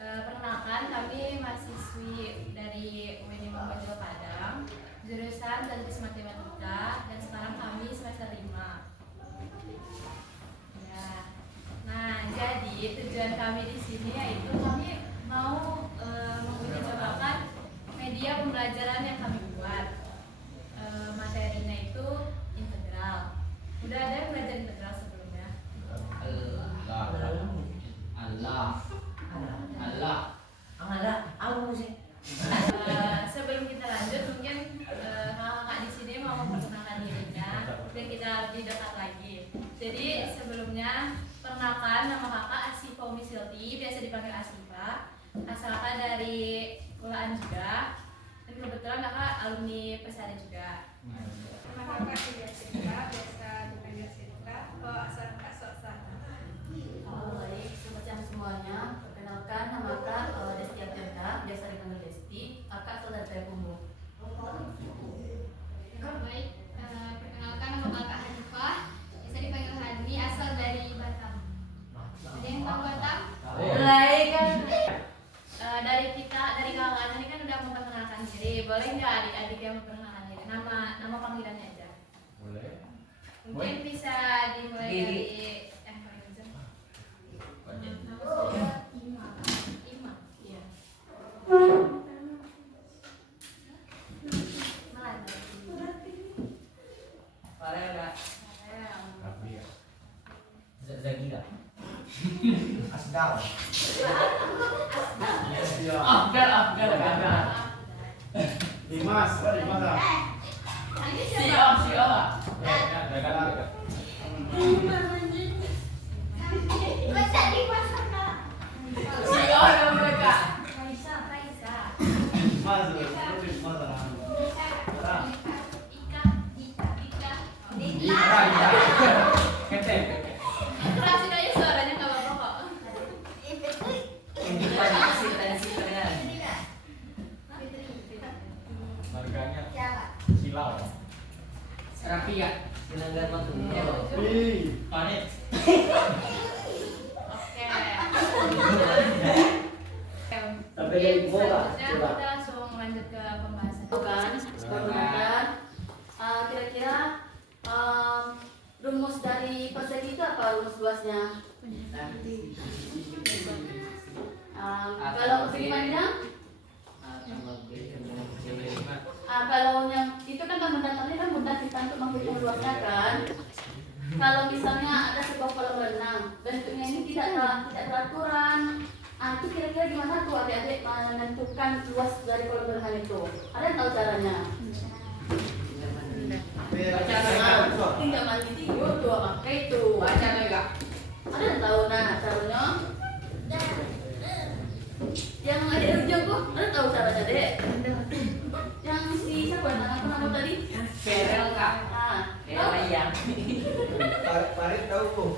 Perkenalkan, kami mahasiswi dari UIN Muhammadiyah Padang, jurusan Sains Matematika, dan sekarang kami semester 5. Ya. Nah, jadi tujuan kami di sini yaitu kami mau menguji cobakan media pembelajaran yang kami buat. Materinya itu integral. Udah ada yang belajar integral sebelumnya? Sebelum kita lanjut, mungkin kakak di sini mau memperkenalkan dirinya dan kita lebih dekat lagi. Jadi sebelumnya perkenalkan, nama kakak Asifa Umi Silti, biasa dipanggil Asifa. Asalkan dari Kulaan juga. Dan kebetulan kakak alumni Pesari juga. Nama kakak Sinta, biasa dipanggil Sinta. Asal kakak Soksana. Baik, selamat siang semuanya. Perkenalkan, nama kakak Desti Abdianta, biasa dipanggil Desti. Kakak asal dari Payakumbuh. Baik, perkenalkan nama kakak Hanifah, biasa dipanggil Hani, asal dari Batam. Ada yang tahu Batam? Baik kan? Dari kakak ini kan udah memperkenalkan diri. Boleh nggak adik-adik yang memperkenalkan diri? Nama panggilannya aja. Boleh. Mungkin bisa dimulai dari yang paling ujung. Nama saya Ima. Iya. Farel. Rapi ya. Zagira. Asdal. Afgan. Dimas. Siapa? Raisa. Ika. Kerasin aja suaranya, nggak apa-apa kok. Marganya Silau. Rapi ya. Sinanggar Matung. Panit. Oke. Sampai dari bola. Selanjutnya kita langsung lanjut ke pembahasan. Perkenalkan, kira-kira rumus dari persegi itu apa rumus luasnya? Kalau persegi panjang? Kalau yang itu kan menggunakannya kan mudah kita untuk menghitung luasnya kan. Kalau misalnya ada sebuah kolam renang, bentuknya ini tidak beraturan. Itu kira-kira gimana tuh adik-adik menentukan luas dari kolam renang itu? Ada yang tahu caranya? Tinggal mandi tidur tuh pakai itu. Ada yang tahu caranya? Yang ada di ujung tuh, ada tahu caranya dek? Yang si siapa nama tadi? Ferel kak. Tahu? Ayam. Parit tahu kok.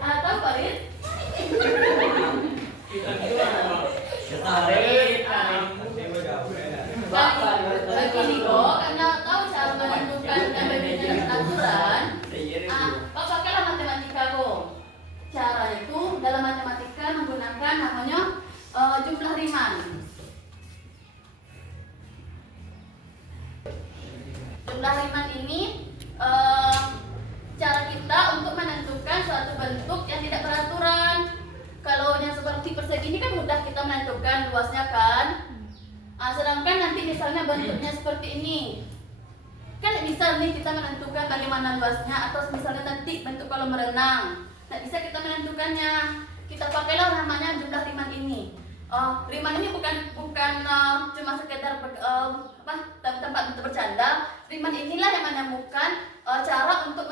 Tahu Farid? Bagi Niko, karena tahu cara menentukan dan bentuknya aturan. Kau pakailah matematika kok. Caranya itu dalam matematika menggunakan namanya jumlah Riemann. Jumlah Riemann ini cara kita untuk menentukan suatu bentuk yang tidak beraturan. Kalau yang seperti persegi ini kan mudah kita menentukan luasnya kan. Sedangkan nanti misalnya bentuknya seperti ini, kan bisa nih kita menentukan bagaimana luasnya. Atau misalnya nanti bentuk kolam renang, tak bisa kita menentukannya. Kita pakailah namanya jumlah Riemann ini. Riemann ini bukan cuma sekedar tempat untuk bercanda. Riemann inilah yang menemukan cara untuk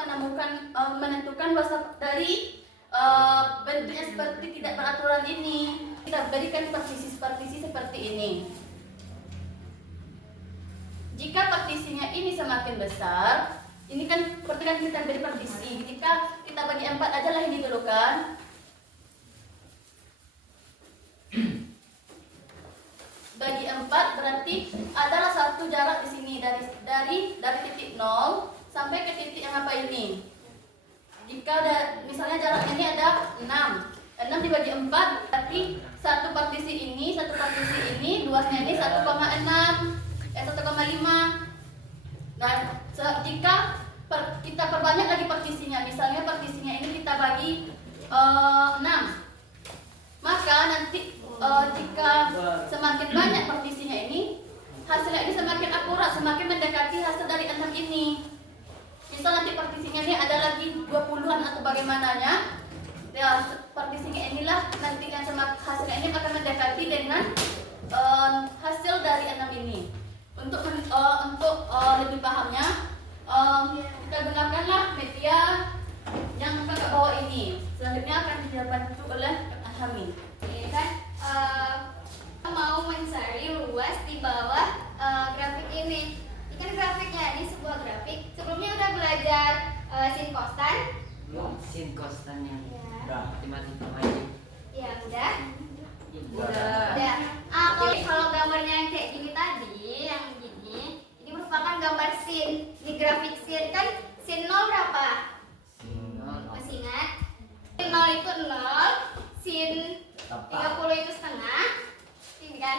menentukan luas dari bentuknya seperti tidak beraturan ini. Kita berikan partisi seperti ini. Jika partisinya ini semakin besar, ini kan seperti kan kita beri partisi. Jika kita bagi 4 aja lah ini dulu kan. Bagi 4 berarti adalah satu jarak di sini dari titik 0 sampai ke titik yang apa ini. Jika misalnya jarak ini ada 6, 6 dibagi 4 berarti satu partisi ini luasnya ini 1,5. Nah, jika kita perbanyak lagi partisinya, misalnya partisinya ini kita bagi 6, maka nanti jika semakin banyak partisinya ini, hasilnya ini semakin akurat, semakin mendekati hasil dari 6 ini. Misal nanti partisinya ini ada lagi 20-an atau bagaimananya, ya partisinya inilah nanti yang hasilnya ini akan mendekati dengan hasil dari 6 ini. Untuk lebih pahamnya, kita gunakanlah media yang kakak bawa ini. Selanjutnya akan dibantu oleh Kak Hami. Ini kan mau mencari luas di bawah grafik ini. Ini kan grafiknya, ini sebuah grafik. Sebelumnya udah belajar sin kostan? Sin kostannya. Ya. Matematika wajib. Ya udah. Udah. Udah. Kalau gambarnya yang kayak gini tadi, yang gini, ini merupakan gambar sin. Ini grafik sin kan sin 0 berapa? Masih ingat? Sin 0 itu 0, sin 30 itu setengah. Ini kan?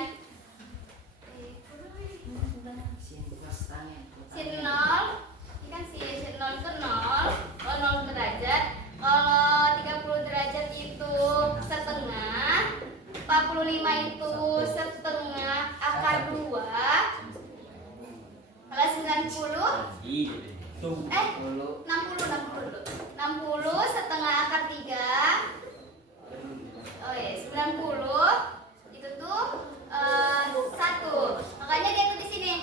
Sin kostannya. Sin 0, ini kan sin 0 itu 0, kalau 0 derajat. Kalau 30 derajat itu setengah, 45 itu setengah akar 2. Kalau 90 60 setengah akar 3. Oh ya, 90 itu tuh 1. Makanya dia tuh di sini.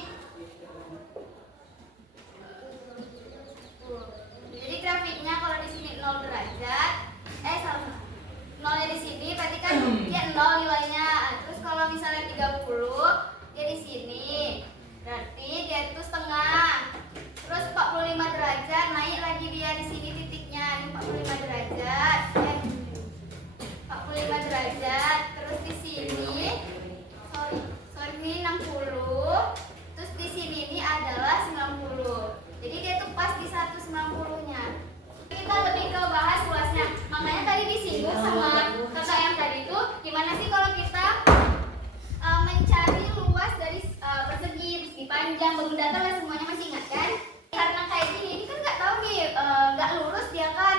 Jadi grafiknya kalau di sini 0 derajat, salah. 0-nya di sini berarti kan dia 0 nilainya. Terus kalau misalnya 30 dia di sini. Berarti dia itu setengah. Terus 45 derajat naik lagi dia di sini titiknya. Ini 45 derajat. 45 derajat. Terus di sini ini 60. Terus di sini ini adalah 90. Jadi dia tuh pas di 190-nya. Kita lebih ke bahas luasnya. Makanya tadi disinggung sama kakak yang tadi itu, gimana sih kalau kita mencari luas dari persegi panjang, bangun datar lah, semuanya masih ingat kan? Karena kayak gini, ini kan nggak tahu nih, nggak lurus dia kan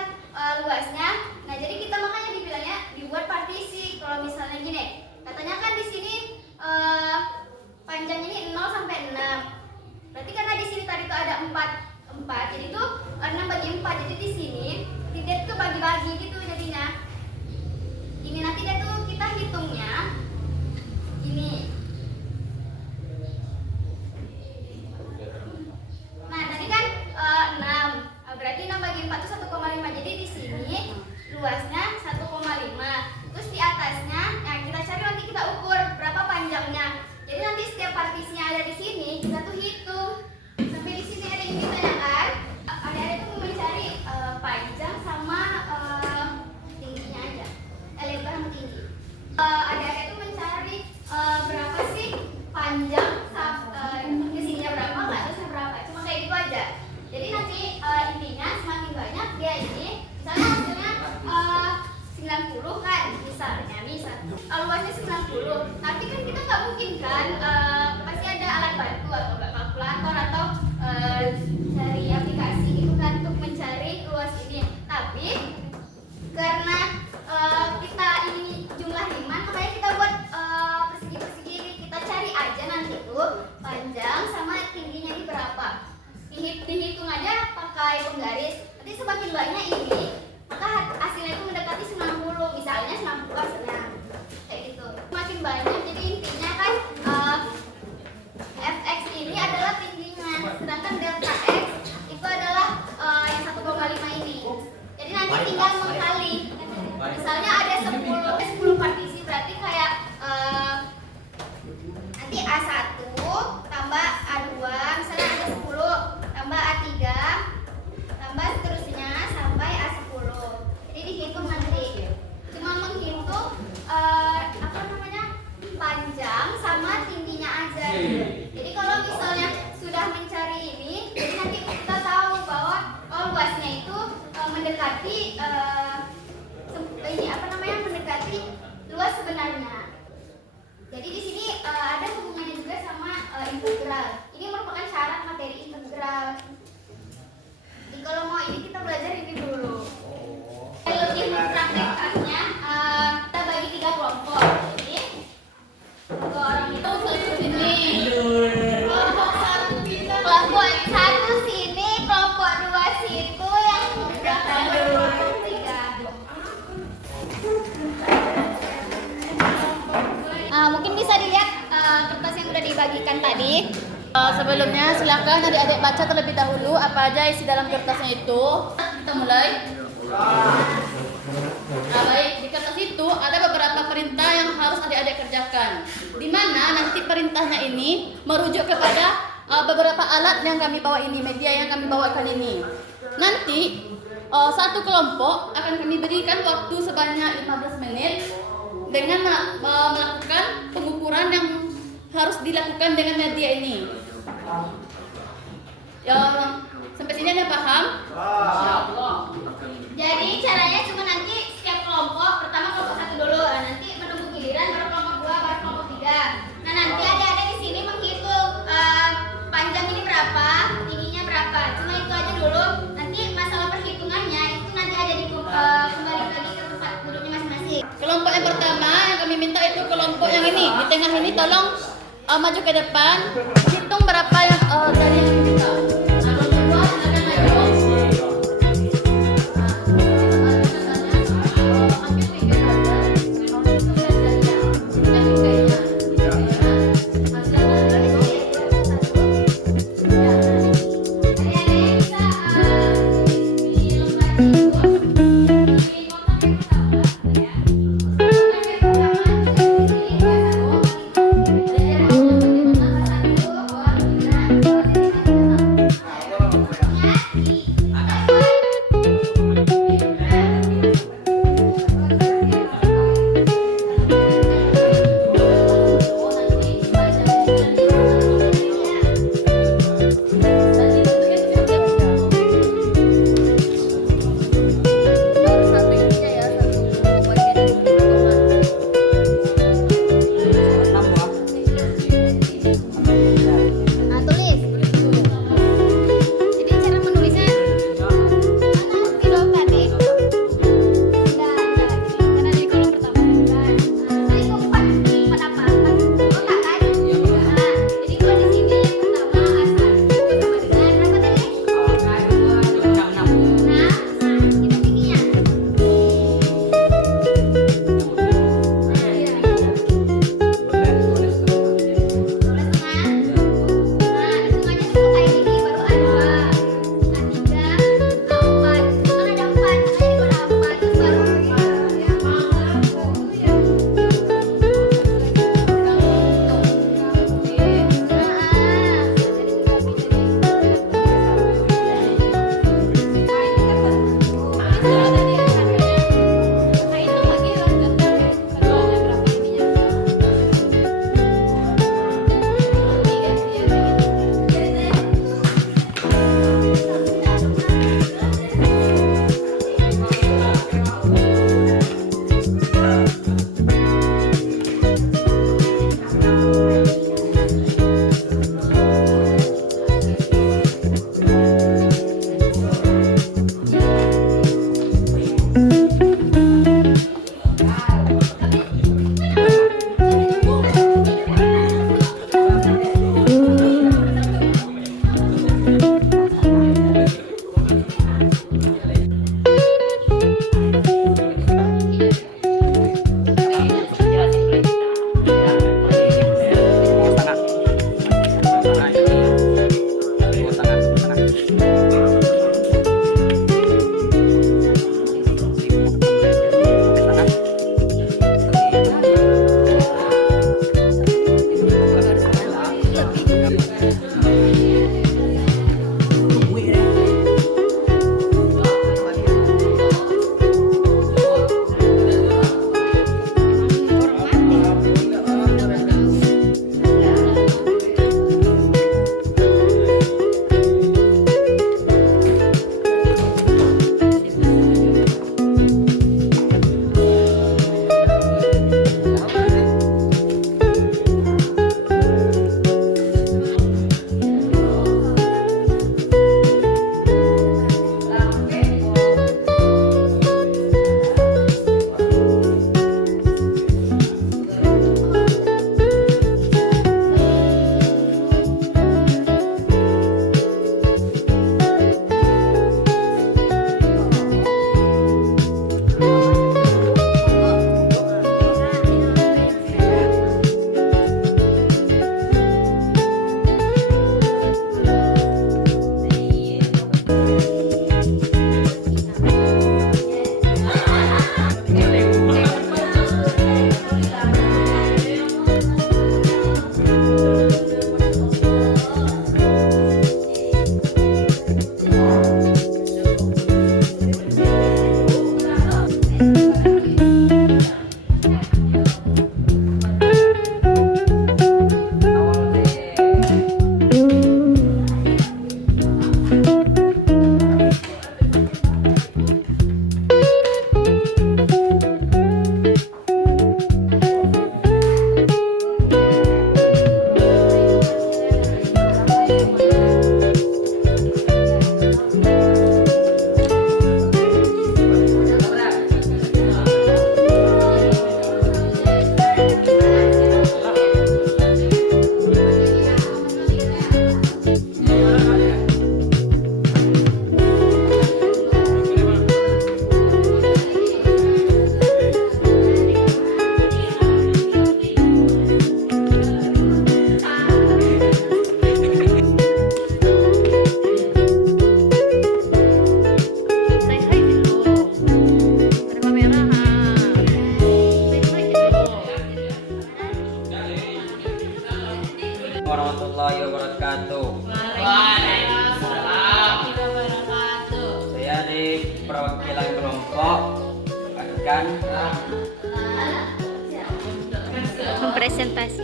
luasnya. Nah jadi kita makanya dibilangnya dibuat partisi. Kalau misalnya gini, katanya kan di sini panjangnya ini 0 sampai 6. Berarti karena di sini tadi tuh ada 4, jadi tuh 6 bagi 4. Jadi di sini dia tuh bagi-bagi gitu jadinya. Ini nanti dia tuh kita hitungnya ini. Nah tadi kan 6, berarti 6 bagi 4 itu 1,5. Jadi di sini luasnya 1,5. Terus di atasnya, nah kita cari nanti kita ukur berapa panjangnya. Jadi nanti setiap partisinya ada di sini kita tuh hitung. Sampai di sini ada yang ditanyakan, adik-adik tuh mencari panjang sama tingginya aja, lebar sama tinggi. Adik-adik tuh mencari berapa sih panjang kesininya berapa, ke atasnya berapa, cuma kayak gitu aja. Jadi nanti intinya semakin banyak dia ini, misalnya hasilnya 90 kan, misalnya luasnya 90, tapi kan kita nggak mungkin kan pasti ada alat bantu atau kalkulator atau cari aplikasi gitu kan untuk mencari luas ini. Tapi karena kita ini jumlah riman, makanya kita buat persegi-persegi ini. Kita cari aja nanti tuh panjang sama tingginya ini berapa. Dihitung aja pakai penggaris. Nanti semakin banyak ini, maka hasilnya itu mendekati 90. Misalnya 90 hasilnya kayak gitu. Semakin banyak, jadi intinya kan fx ini adalah tingginya, sedangkan delta x itu adalah yang 1,5 ini. Jadi nanti tinggal mengkali. Misalnya ada 10 partisi, berarti kayak nanti A1 tambah A2, misalnya ada 10 tambah A3 tambah seterusnya sampai A10. Jadi dihitung nanti. Cuma menghitung panjang sama tingginya aja. Jadi kalau misalnya sudah mencari ini, jadi nanti kita tahu bahwa luasnya itu mendekati ini apa namanya mendekati luas sebenarnya. Jadi di sini ada hubungannya juga sama integral. Ini merupakan syarat materi integral. Jadi kalau mau ini kita belajar ini dulu. Lebih mempraktekkannya, kita bagi 3 kelompok. Jadi orang itu sini. Kelompok 1 sini, kelompok 2 situ, yang kelompok 3. Mungkin bisa dilihat kertas yang sudah dibagikan tadi. Sebelumnya silakan adik-adik baca terlebih dahulu apa aja isi dalam kertasnya itu. Kita mulai. Nah, baik, di kertas itu ada beberapa perintah yang harus adik-adik kerjakan. Di mana nanti perintahnya ini merujuk kepada beberapa alat yang kami bawa ini, media yang kami bawakan ini. Nanti satu kelompok akan kami berikan waktu sebanyak 15 menit dengan melakukan pengukuran yang harus dilakukan dengan media ini. Sampai sini ada paham? Jadi caranya cuma nanti setiap kelompok, pertama kelompok 1 dulu, nanti menunggu giliran baru kelompok 2, baru kelompok 3. Nah nanti ada di sini menghitung panjang ini berapa, tingginya berapa. Cuma itu aja dulu. Nanti masalah perhitungannya itu nanti ada di kembali lagi ke tempat duduknya masing-masing. Kelompok yang pertama yang kami minta itu kelompok yang ini di tengah ini, tolong maju ke depan, hitung berapa yang dari yang kita. Nah, kelompok kedua silakan maju. Ambil pinggir saja, hitung medianya, kan pinggirnya, warahmatullahi wabarakatuh. Waalaikumsalam warahmatullahi wabarakatuh. Saya dari perwakilan kelompok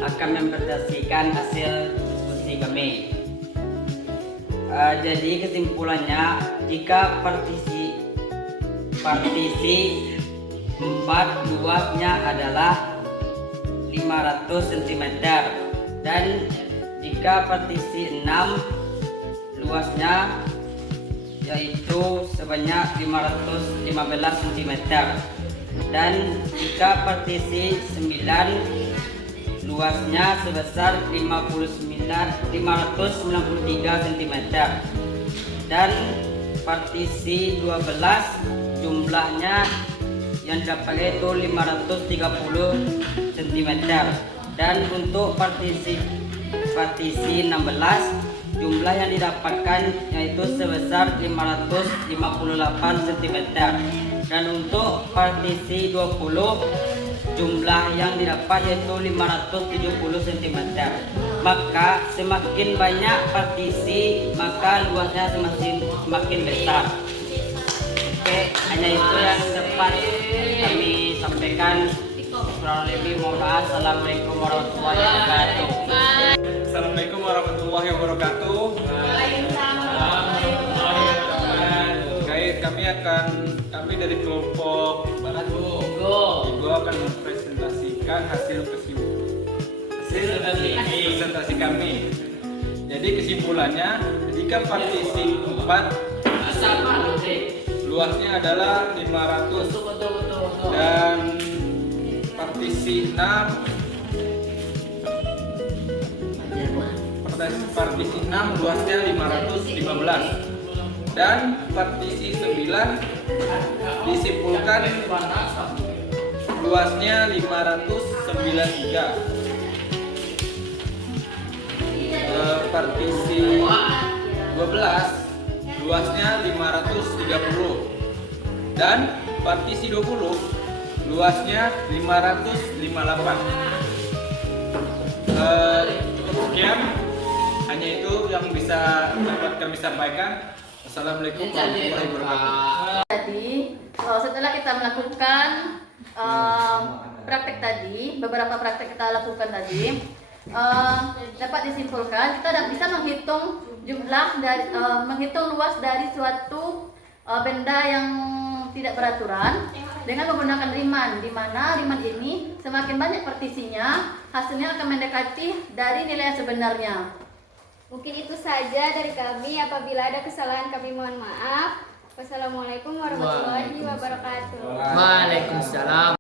akan mempresentasikan hasil diskusi kami. Jadi kesimpulannya, jika partisi 4 luasnya adalah 500 cm dan jika partisi 6 luasnya yaitu sebanyak 515 cm dan jika partisi 9 luasnya sebesar 593 cm dan partisi 12 jumlahnya yang didapat itu 530 cm dan untuk partisi 16 jumlah yang didapatkan yaitu sebesar 558 cm dan untuk partisi 20 jumlah yang didapat yaitu 570 cm. Maka semakin banyak partisi maka luasnya semakin besar. Oke, hanya itu yang dapat kami sampaikan. Kurang lebih mohon maaf. Assalamualaikum warahmatullahi wabarakatuh. Assalamualaikum warahmatullahi wabarakatuh. Kami dari kelompok Igo akan mempresentasikan hasil presentasi kami. Jadi kesimpulannya, jika partisi 4 luasnya adalah 500 dan partisi 6 luasnya 515 dan partisi 9 disimpulkan luasnya 593. Partisi 12 luasnya 530 dan partisi 20 luasnya 558. Sekian, hanya itu yang bisa dapat kami sampaikan. Assalamualaikum warahmatullahi wabarakatuh. Jadi setelah kita melakukan praktek tadi, beberapa praktek kita lakukan tadi, dapat disimpulkan kita dapat bisa menghitung jumlah dari menghitung luas dari suatu benda yang tidak beraturan dengan menggunakan riman, di mana riman ini semakin banyak partisinya hasilnya akan mendekati dari nilai yang sebenarnya. Mungkin itu saja dari kami. Apabila ada kesalahan kami mohon maaf. Wassalamualaikum warahmatullahi wabarakatuh. Waalaikumsalam.